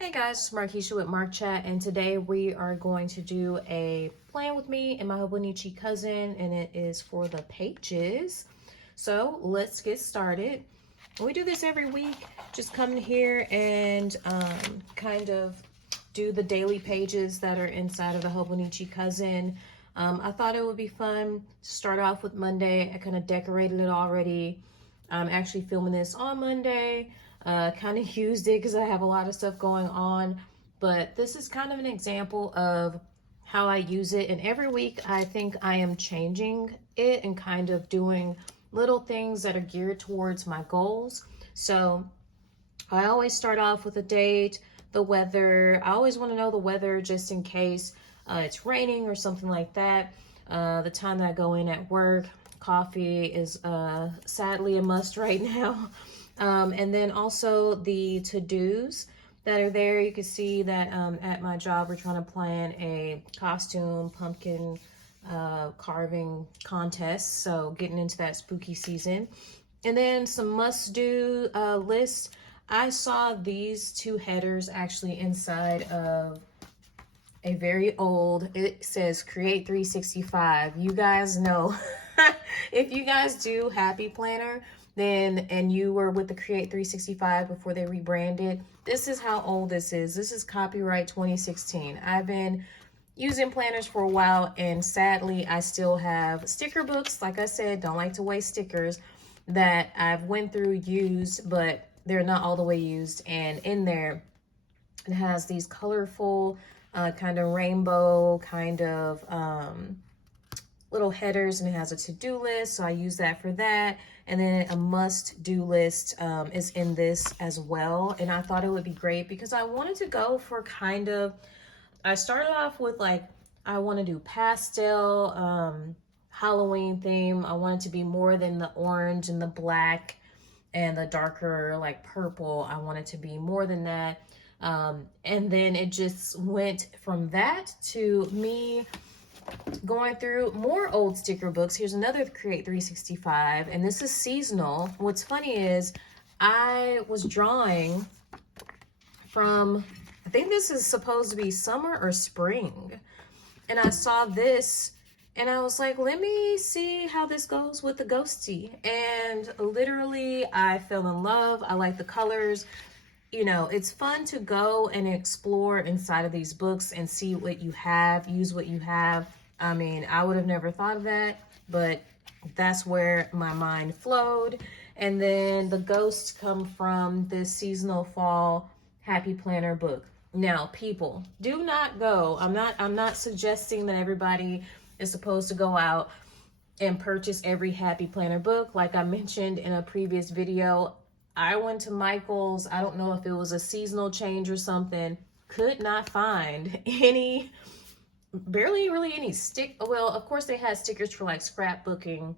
Hey guys, it's Marqchat with Marqchat, and today we are going to do a plan with me and my Hobonichi cousin, and it is for the pages. So let's get started. We do this every week. Just come in here and kind of do the daily pages that are inside of the Hobonichi cousin. I thought it would be fun to start off with Monday. I kind of decorated it already. I'm actually filming this on Monday. Kind of used it because I have a lot of stuff going on, but this is kind of an example of how I use it. And every week I think I am changing it and kind of doing little things that are geared towards my goals. So I always start off with a date, the weather. I always want to know the weather just in case it's raining or something like that. The time that I go in at work. Coffee is sadly a must right now. And then also the to-dos that are there. You can see that at my job, we're trying to plan a costume pumpkin carving contest. So getting into that spooky season. And then some must-do lists. I saw these two headers actually inside of a very old, it says Create 365. You guys know, if you guys do Happy Planner, then, and you were with the Create 365 before they rebranded, this is how old this is. This is copyright 2016. I've been using planners for a while, and sadly, I still have sticker books. Like I said, don't like to waste stickers that I've went through, used, but they're not all the way used. And in there, it has these colorful kind of rainbow kind of little headers, and it has a to-do list, so I use that for that. And then a must-do list is in this as well, and I thought it would be great because I wanted to go for kind of, I started off with like, I want to do pastel Halloween theme. I want it to be more than the orange and the black and the darker like purple. I want it to be more than that. And then it just went from that to me going through more old sticker books. Here's another Create 365, and this is seasonal. What's funny is I was drawing from, I think this is supposed to be summer or spring, and I saw this and I was like, let me see how this goes with the ghosty. And literally I fell in love. I like the colors. You know, it's fun to go and explore inside of these books and see what you have, use what you have. I mean, I would have never thought of that, but that's where my mind flowed. And then the ghosts come from this seasonal fall Happy Planner book. Now, people, do not go. I'm not suggesting that everybody is supposed to go out and purchase every Happy Planner book. Like I mentioned in a previous video, I went to Michael's, I don't know if it was a seasonal change or something, could not find any, barely really any well, of course they had stickers for like scrapbooking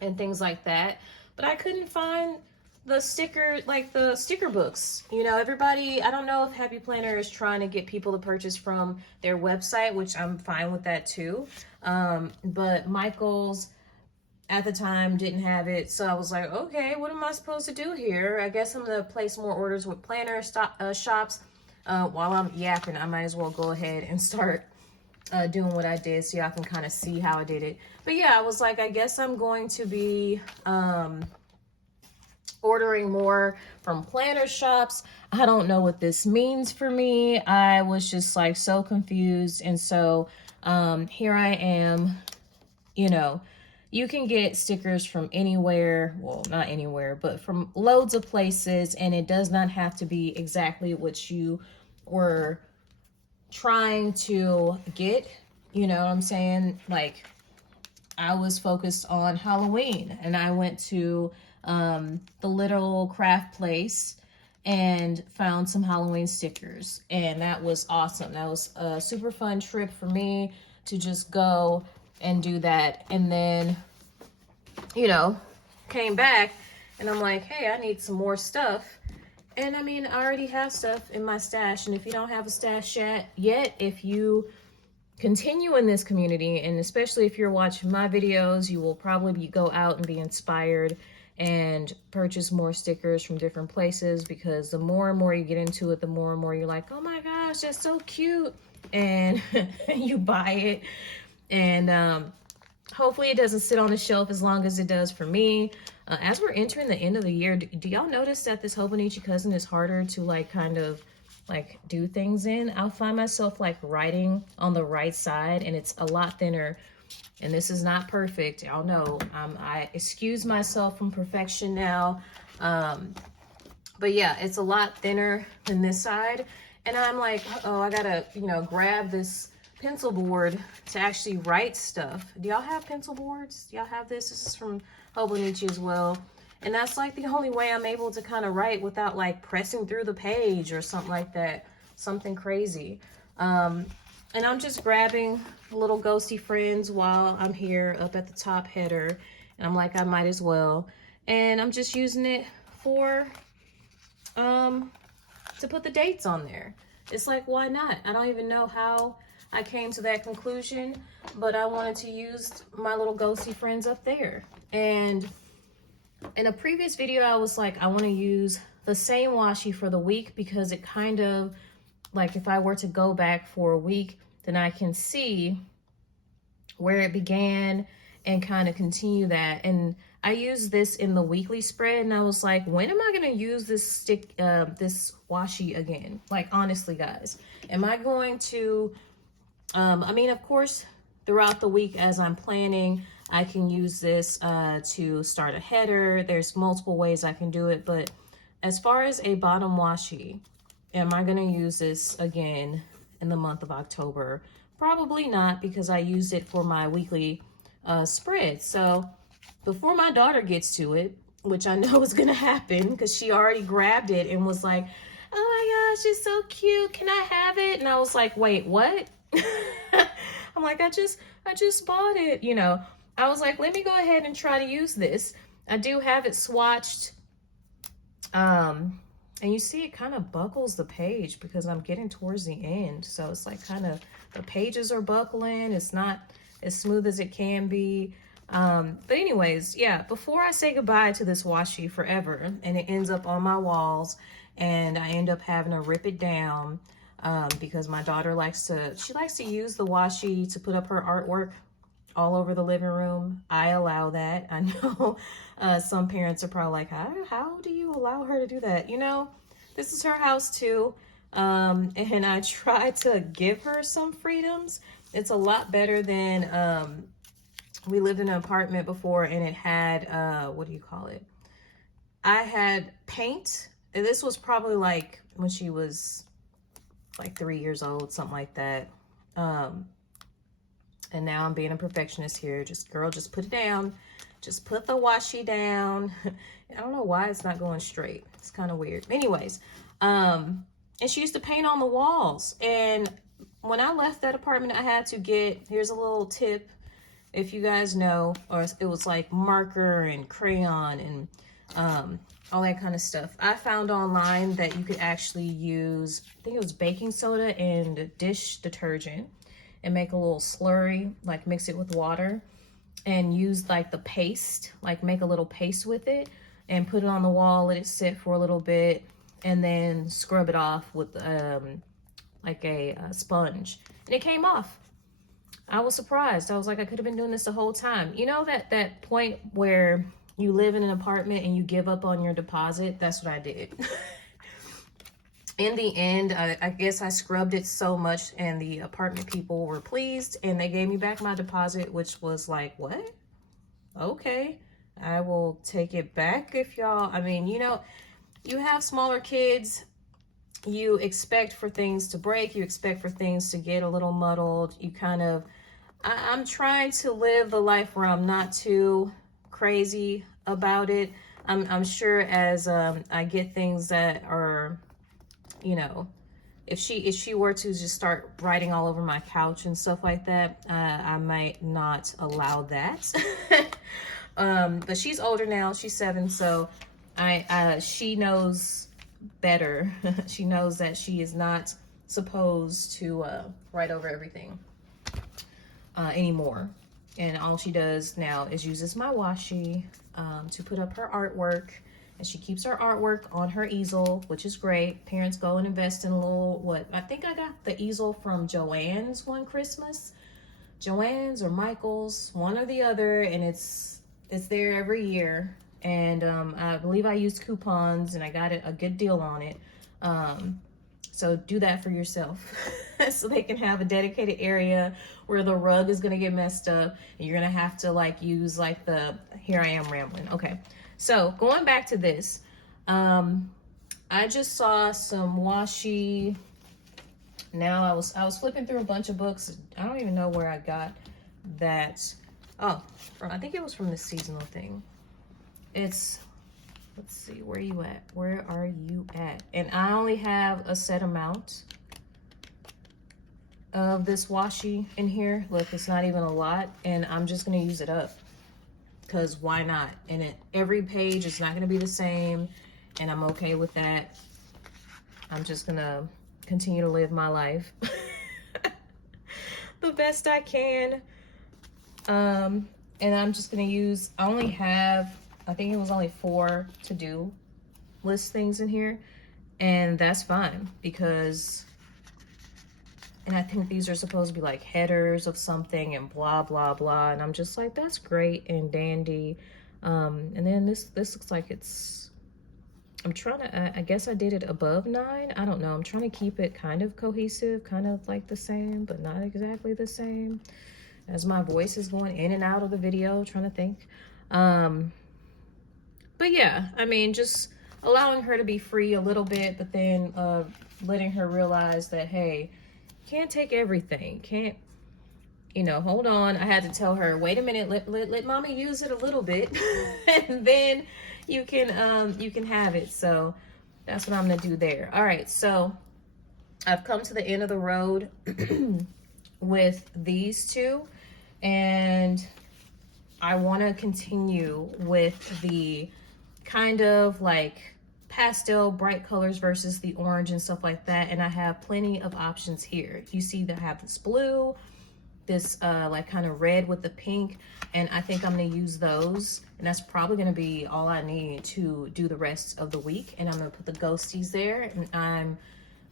and things like that, but I couldn't find the sticker, like the sticker books. You know, everybody, I don't know if Happy Planner is trying to get people to purchase from their website, which I'm fine with that too. But Michael's at the time didn't have it, so I was like, okay, what am I supposed to do here? I guess I'm gonna place more orders with planner shops. While I'm yapping, I might as well go ahead and start doing what I did so y'all can kind of see how I did it. But yeah, I was like, I guess I'm going to be ordering more from planner shops. I don't know what this means for me. I was just like so confused. And so here I am, you know, you can get stickers from anywhere, well, not anywhere, but from loads of places, and it does not have to be exactly what you were trying to get. You know what I'm saying? Like, I was focused on Halloween, and I went to the little craft place and found some Halloween stickers, and that was awesome. That was a super fun trip for me to just go and do that. And then, you know, came back and I'm like, hey, I need some more stuff. And I mean, I already have stuff in my stash. And if you don't have a stash yet, if you continue in this community, and especially if you're watching my videos, you will probably go out and be inspired and purchase more stickers from different places, because the more and more you get into it, the more and more you're like, oh my gosh, that's so cute. And you buy it. And hopefully it doesn't sit on the shelf as long as it does for me. As we're entering the end of the year, do y'all notice that this Hobonichi cousin is harder to like kind of like do things in? I'll find myself like writing on the right side and it's a lot thinner. And this is not perfect. Y'all know I excuse myself from perfection now. But yeah, it's a lot thinner than this side. And I'm like, oh, I gotta, you know, grab this pencil board to actually write stuff. Do y'all have pencil boards? Do y'all have this? This is from Hobonichi as well. And that's like the only way I'm able to kind of write without like pressing through the page or something like that. Something crazy. And I'm just grabbing little ghosty friends while I'm here up at the top header. And I'm like, I might as well. And I'm just using it for, to put the dates on there. It's like, why not? I don't even know how I came to that conclusion, but I wanted to use my little ghosty friends up there. And in a previous video, I was like, I want to use the same washi for the week, because it kind of, like if I were to go back for a week, then I can see where it began and kind of continue that. And I used this in the weekly spread, and I was like, when am I going to use this this washi again? Like, honestly, guys, am I going to, I mean, of course, throughout the week as I'm planning, I can use this to start a header. There's multiple ways I can do it, but as far as a bottom washi, am I going to use this again in the month of October? Probably not, because I used it for my weekly spread. So before my daughter gets to it, which I know is going to happen because she already grabbed it and was like, oh my gosh, it's so cute. Can I have it? And I was like, wait, what? I'm like, I just bought it. You know, I was like, let me go ahead and try to use this. I do have it swatched. And you see it kind of buckles the page because I'm getting towards the end. So it's like kind of the pages are buckling. It's not as smooth as it can be. But anyways, yeah, before I say goodbye to this washi forever and it ends up on my walls and I end up having to rip it down, because my daughter likes to use the washi to put up her artwork all over the living room. I allow that. I know some parents are probably like, how do you allow her to do that? You know, this is her house too. And I try to give her some freedoms. It's a lot better than, we lived in an apartment before and it had, what do you call it? I had paint. And this was probably like when she was like 3 years old, something like that. And now I'm being a perfectionist here. Just, girl, just put it down. Just put the washi down. I don't know why it's not going straight. It's kind of weird. Anyways, and she used to paint on the walls. And when I left that apartment, I had to get, here's a little tip, if you guys know, or it was like marker and crayon and all that kind of stuff. I found online that you could actually use, I think it was baking soda and dish detergent, and make a little slurry, like mix it with water and use like the paste, like make a little paste with it and put it on the wall, let it sit for a little bit, and then scrub it off with like a sponge. And it came off. I was surprised. I was like, I could have been doing this the whole time. You know, that point where you live in an apartment and you give up on your deposit? That's what I did. In the end, I guess I scrubbed it so much and the apartment people were pleased and they gave me back my deposit, which was like, what? Okay, I will take it back if y'all, I mean, you know, you have smaller kids, you expect for things to break, you expect for things to get a little muddled. You kind of, I'm trying to live the life where I'm not too crazy about it. I'm sure as I get things that are, you know, if she were to just start writing all over my couch and stuff like that, I might not allow that. But she's older now, she's 7, so she knows better. She knows that she is not supposed to write over everything anymore. And all she does now is uses my washi. to put up her artwork. And she keeps her artwork on her easel, which is great. Parents go and invest in a little, what, I think I got the easel from Joann's one Christmas. Joann's or Michael's, one or the other, and it's there every year. And I believe I used coupons and I got a good deal on it. So do that for yourself so they can have a dedicated area where the rug is gonna get messed up and you're gonna have to like use like here I am rambling. Okay, so going back to this, I just saw some washi. Now I was flipping through a bunch of books. I don't even know where I got that. Oh, I think it was from the seasonal thing. Let's see, where are you at? Where are you at? And I only have a set amount of this washi in here. Look, it's not even a lot, and I'm just gonna use it up because why not? And every page is not gonna be the same, and I'm okay with that. I'm just gonna continue to live my life the best I can. And I'm just gonna use, I only have, I think it was only 4 to-do list things in here, and that's fine because, and I think these are supposed to be like headers of something and blah, blah, blah, and I'm just like, that's great and dandy. And then this looks like it's, I'm trying to, I guess I did it above 9. I don't know. I'm trying to keep it kind of cohesive, kind of like the same, but not exactly the same, as my voice is going in and out of the video, trying to think. But yeah, I mean, just allowing her to be free a little bit, but then letting her realize that, hey, can't take everything. Can't, you know, hold on. I had to tell her, wait a minute, let mommy use it a little bit, and then you can have it. So that's what I'm gonna do there. All right, so I've come to the end of the road with these two, and I want to continue with the kind of like pastel bright colors versus the orange and stuff like that. And I have plenty of options here. You see that I have this blue, this like kind of red with the pink, and I think I'm going to use those, and that's probably going to be all I need to do the rest of the week. And I'm going to put the ghosties there, and I'm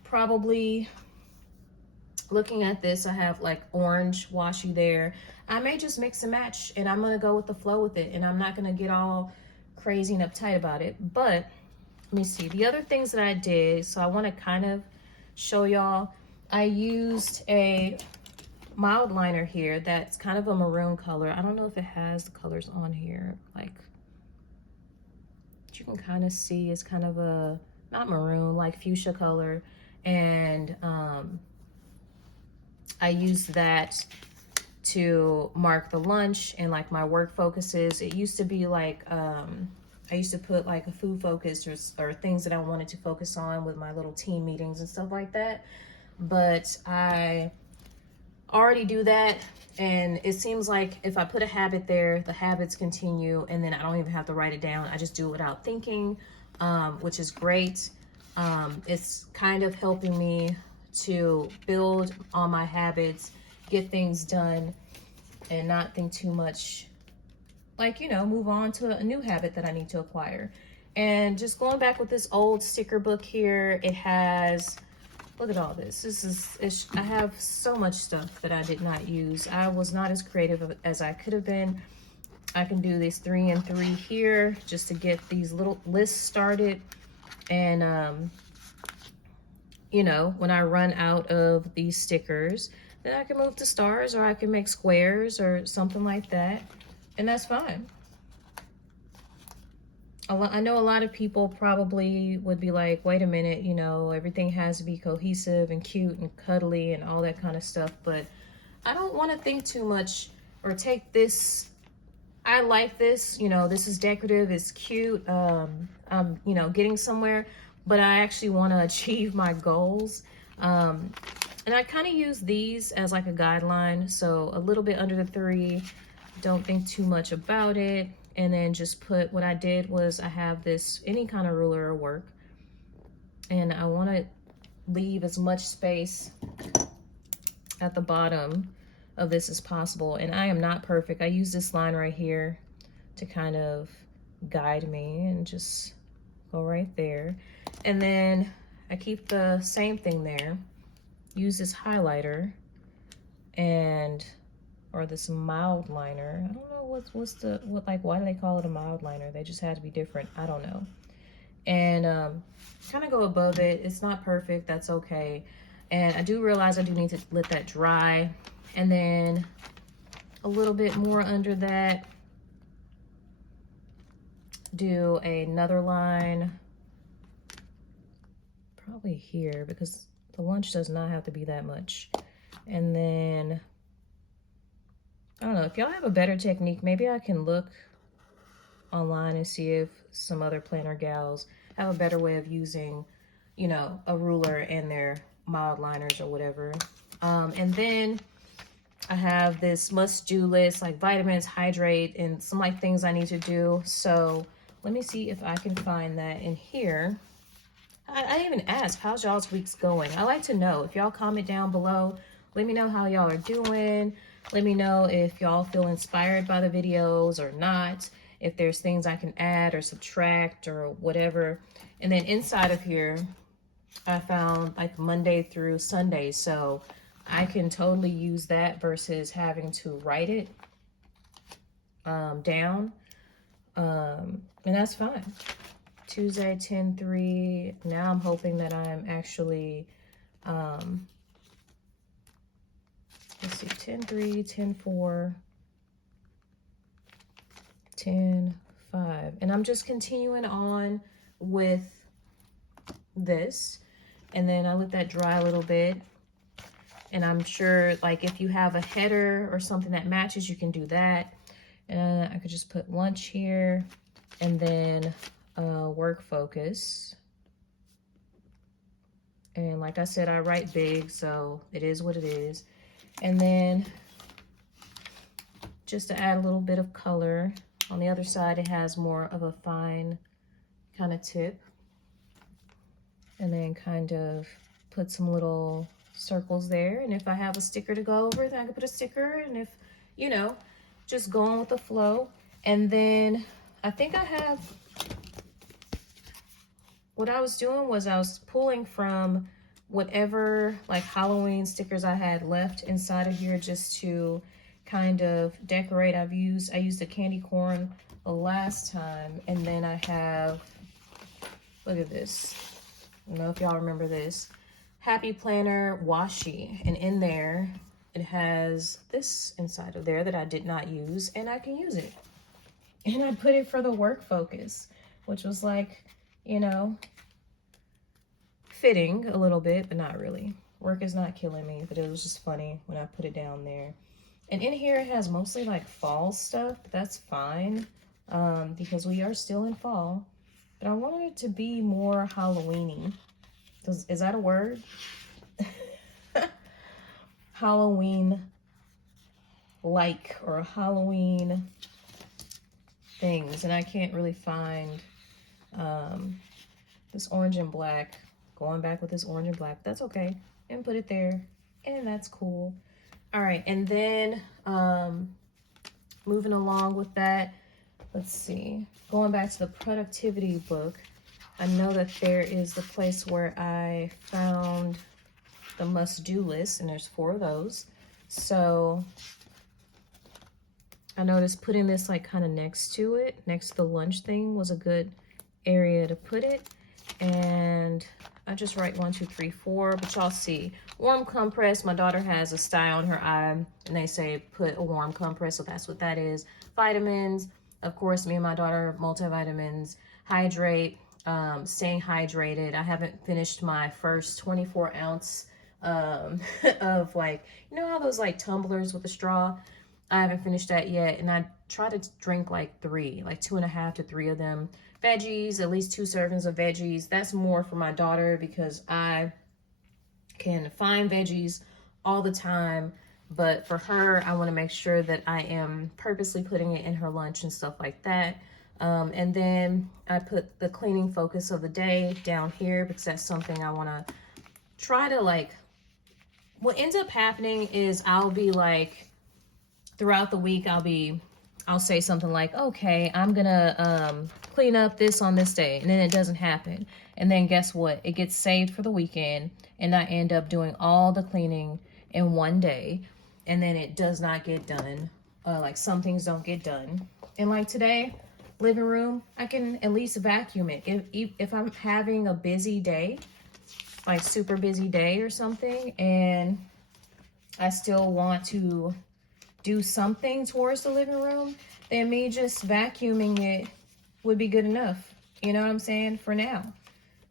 probably looking at this. I have like orange washi there. I may just mix and match, and I'm going to go with the flow with it, and I'm not going to get all crazy and uptight about it. But let me see the other things that I did. So I want to kind of show y'all. I used a mild liner here that's kind of a maroon color. I don't know if it has the colors on here, like you can kind of see it's kind of a, not maroon, like fuchsia color. And I used that to mark the lunch and like my work focuses. It used to be like I used to put like a food focus or things that I wanted to focus on with my little team meetings and stuff like that, but I already do that, and it seems like if I put a habit there, the habits continue, and then I don't even have to write it down. I just do it without thinking, which is great. It's kind of helping me to build on my habits, get things done, and not think too much, like, you know, move on to a new habit that I need to acquire. And just going back with this old sticker book here, it has, look at all this. I have so much stuff that I did not use. I was not as creative as I could have been. I can do these 3 and 3 here just to get these little lists started. And, you know, when I run out of these stickers, then I can move to stars, or I can make squares or something like that. And that's fine. I know a lot of people probably would be like, wait a minute, you know, everything has to be cohesive and cute and cuddly and all that kind of stuff. But I don't want to think too much or take this. I like this, you know, this is decorative, it's cute. I'm, you know, getting somewhere, but I actually want to achieve my goals. And I kind of use these as like a guideline. So a little bit under the 3, don't think too much about it. And then just put, what I did was I have this, any kind of ruler or work, and I want to leave as much space at the bottom of this as possible. And I am not perfect. I use this line right here to kind of guide me, and just go right there. And then I keep the same thing there. Use this highlighter and, or this mild liner. I don't know why do they call it a mild liner? They just had to be different. I don't know. And kind of go above it. It's not perfect. That's okay. And I do realize I do need to let that dry. And then a little bit more under that. Do another line. Probably here, because the lunch does not have to be that much. And then, I don't know, if y'all have a better technique, maybe I can look online and see if some other planner gals have a better way of using, you know, a ruler and their mild liners or whatever. And then I have this must-do list, like vitamins, hydrate, and some like things I need to do. So let me see if I can find that in here. I didn't even ask, how's y'all's weeks going? I like to know. If y'all comment down below, let me know how y'all are doing. Let me know if y'all feel inspired by the videos or not. If there's things I can add or subtract or whatever. And then inside of here, I found like Monday through Sunday. So I can totally use that versus having to write it down. And that's fine. Tuesday, 10/3. Now I'm hoping that I'm actually, let's see, 10/3, 10/4, 10/5. And I'm just continuing on with this. And then I let that dry a little bit. And I'm sure, like, if you have a header or something that matches, you can do that. And I could just put lunch here. And then work focus. And like I said, I write big, so it is what it is. And then just to add a little bit of color, on the other side it has more of a fine kind of tip. And then kind of put some little circles there. And if I have a sticker to go over, then I can put a sticker. And if, you know, just going with the flow. And then I think I have, what I was doing was I was pulling from whatever like Halloween stickers I had left inside of here just to kind of decorate. I used the candy corn the last time. And then I have, look at this. I don't know if y'all remember this. Happy Planner washi. And in there, it has this inside of there that I did not use. And I can use it. And I put it for the work focus, which was like, you know, fitting a little bit, but not really. Work is not killing me, but it was just funny when I put it down there. And in here, it has mostly like fall stuff, but that's fine because we are still in fall. But I wanted it to be more Halloween-y. Is that a word? Halloween-like or Halloween things. And I can't really find this orange and black. Going back with this orange and black. That's okay. And put it there. And that's cool. All right. And then moving along with that, let's see. Going back to the productivity book, I know that there is the place where I found the must-do list, and there's 4 of those. So I noticed putting this like kind of next to it, next to the lunch thing, was a good area to put it. And I just write 1, 2, 3, 4, but y'all see. Warm compress. My daughter has a sty on her eye, and they say put a warm compress, so that's what that is. Vitamins. Of course, me and my daughter, multivitamins. Hydrate. Staying hydrated. I haven't finished my first 24-ounce of like, you know how those like tumblers with the straw? I haven't finished that yet, and I try to drink like 3, like 2.5 to 3 of them. Veggies, at least 2 servings of veggies. That's more for my daughter because I can find veggies all the time. But for her, I want to make sure that I am purposely putting it in her lunch and stuff like that. And then I put the cleaning focus of the day down here because that's something I want to try to like. What ends up happening is I'll be like, throughout the week, I'll be I'll say something like, okay, I'm gonna clean up this on this day, and then it doesn't happen. And then guess what? It gets saved for the weekend, and I end up doing all the cleaning in one day, and then it does not get done. Like some things don't get done. And like today, living room, I can at least vacuum it. If I'm having a busy day, like super busy day or something, and I still want to do something towards the living room, then me just vacuuming it would be good enough. You know what I'm saying? For now.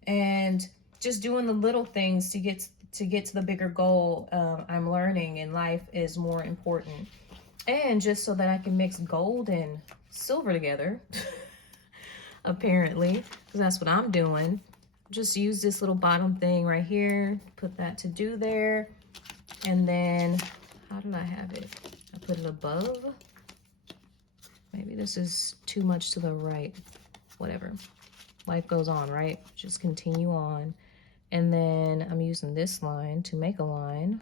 And just doing the little things to get to the bigger goal I'm learning in life is more important. And just so that I can mix gold and silver together, apparently, because that's what I'm doing. Just use this little bottom thing right here, put that to do there. And then, how did I have it? I put it above. Maybe this is too much to the right. Whatever. Life goes on, right? Just continue on. And then I'm using this line to make a line.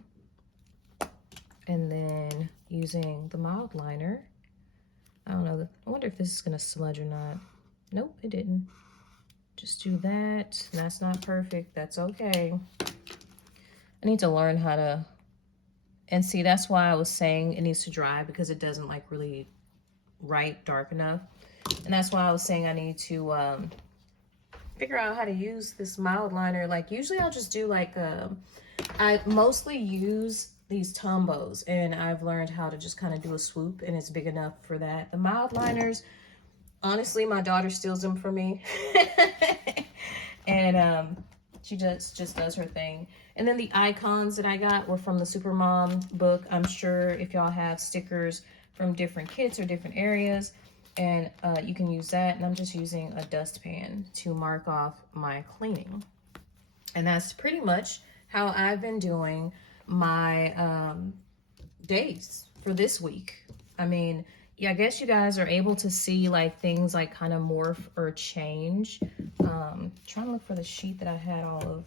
And then using the mild liner. I don't know. I wonder if this is going to smudge or not. Nope, it didn't. Just do that. That's not perfect. That's okay. I need to learn how to... And see, that's why I was saying it needs to dry, because it doesn't like really write dark enough. And that's why I was saying I need to figure out how to use this mild liner. Like usually I'll just do like, I mostly use these Tombos, and I've learned how to just kind of do a swoop, and it's big enough for that. The mild liners, honestly, my daughter steals them from me. And she just does her thing. And then the icons that I got were from the Supermom book. I'm sure if y'all have stickers from different kits or different areas, and you can use that. And I'm just using a dustpan to mark off my cleaning. And that's pretty much how I've been doing my days for this week. I mean, yeah, I guess you guys are able to see like things like kind of morph or change. Trying to look for the sheet that I had all of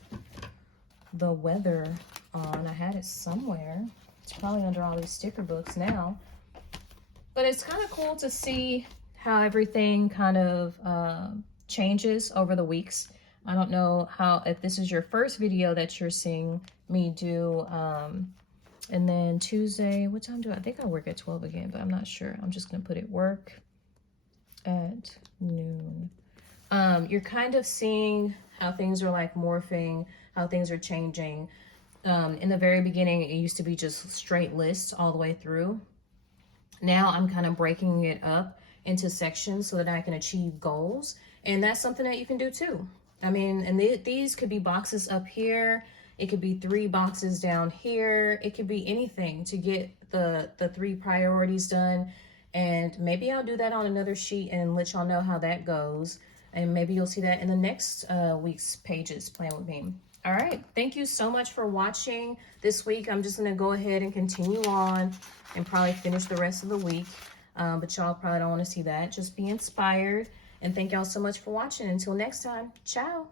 the weather on. I had it somewhere. It's probably under all these sticker books now. But it's kind of cool to see how everything kind of changes over the weeks. I don't know if this is your first video that you're seeing me do. And then Tuesday, what time do I think I work at 12 again, but I'm not sure. I'm just going to put it work at noon. You're kind of seeing how things are like morphing, how things are changing. In the very beginning, it used to be just straight lists all the way through. Now I'm kind of breaking it up into sections so that I can achieve goals. And that's something that you can do too. I mean, and these could be boxes up here. It could be 3 boxes down here. It could be anything to get the 3 priorities done. And maybe I'll do that on another sheet and let y'all know how that goes. And maybe you'll see that in the next week's pages playing with me. All right. Thank you so much for watching this week. I'm just going to go ahead and continue on and probably finish the rest of the week. But y'all probably don't want to see that. Just be inspired. And thank y'all so much for watching. Until next time. Ciao.